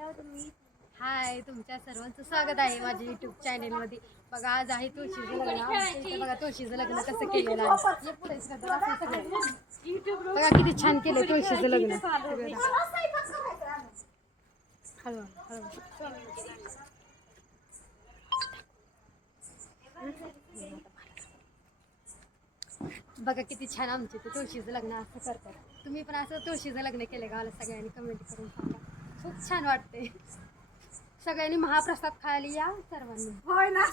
हाय, तुमच्या सर्वांचं स्वागत आहे माझ्या युट्यूब चॅनेल मध्ये. बघा आज आहे तुळशीचं लग्न. आमच्या इथे बघा तुळशीचं लग्न कसं केलेलं आहे. बघा किती छान केलं तुळशीचं लग्न. हळू हळू. बघा किती छान आमच्या इथे तुळशीचं लग्न असं करतात. तुम्ही पण असं तुळशीचं लग्न केलं का? मला सगळ्यांनी कमेंट करून सांगा. खूप छान वाटते. सगळ्यांनी महाप्रसाद खायला या सर्वांनी. होय ना.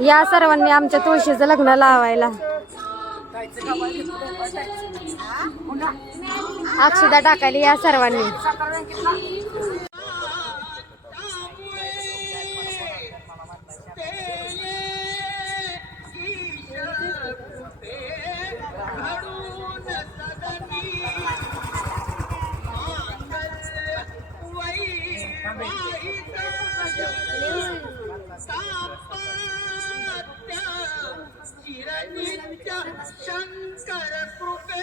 या सर्वांनी आमच्या तुळशीचं लग्न लावायला. अक्षदा टाकायला या सर्वांनी. शंकर कृपे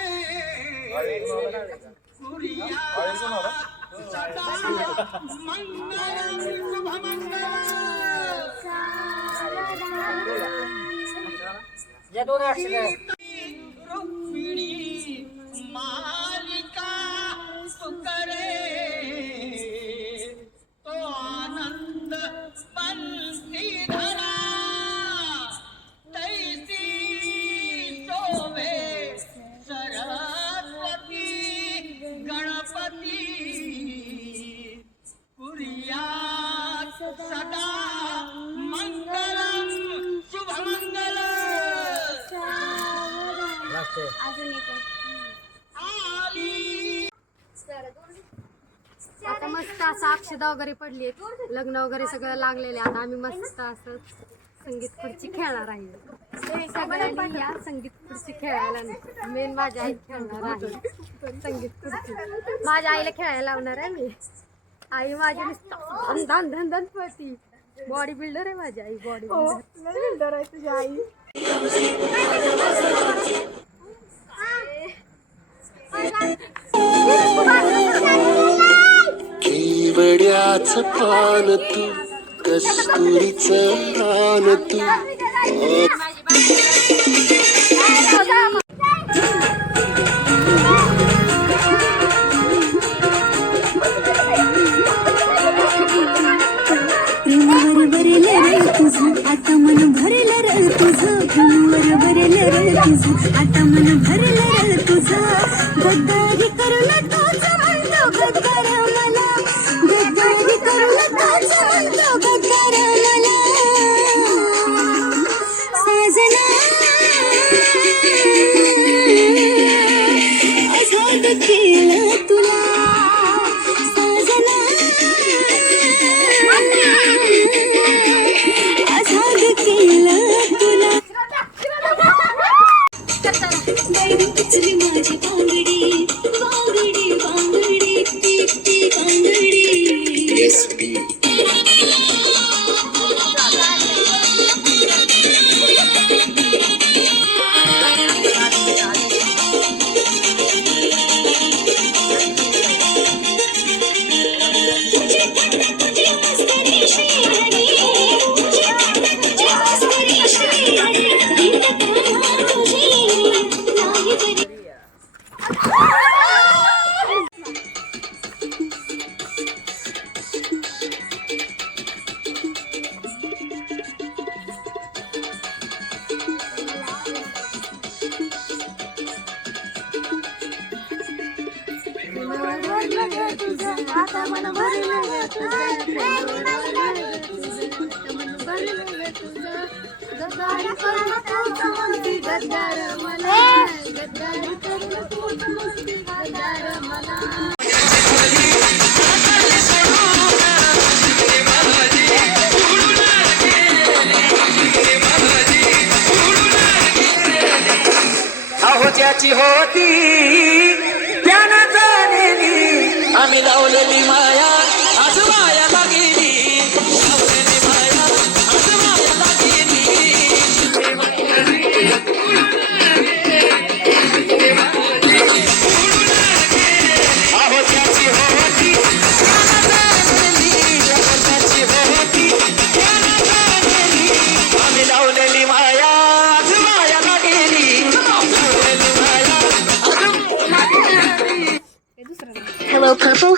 मंगलम शुभमंगल रुक्मिणी मालिका सुकरे तो आनंद पंथी धरा तैसी शोभे सरस्वती गणपती कुर्यात सदा मंगलम शुभमंगल. आता मस्त असं अक्षदा वगैरे पडली, लग्न वगैरे सगळं लागलेले. आता आम्ही मस्त असं संगीत खुर्ची खेळणार आहे. सगळ्यांनी या संगीत खुर्ची खेळायला. मेन माझ्या आई खेळणार आहे संगीत खुर्ची. माझ्या आईला खेळायला लावणार आहे मी. आई माझी नुसतं धन धन धन पळती. बॉडी बिल्डर आहे माझी आई. बॉडी बिल्डर आहे तुझी आई. केवड्याच पान तू कस्तुरीचं रान तू. प्रेमावर भरलं रे तुझं आता मन भरलं रे तुझं. प्रेमावर भरलं रे तुझं आता मन भरलं रे तुझं. गद्दारी करून तोच म्हणतो गद्दार मला. गद्दारी करून तोच म्हणतो गद्दार मला. साजना आझाद केलं तुला. साजना आझाद केलं तुला. उचली माझी बांगडी बांगडी बांगडी ती ती बांगडी. एसपी आता मन भरलं तुझं. गद्दारी करून तूच म्हणती गद्दार मला. गद्दारी करून तूच म्हणती गद्दार मला. अहो ज्याची होती त्यानं जाणलेली आम्ही लावलेली माया आज माया लागेली. अहो त्याची होती आम्ही लावलेली माया आज माया गेली लावलेली माया Hello Purple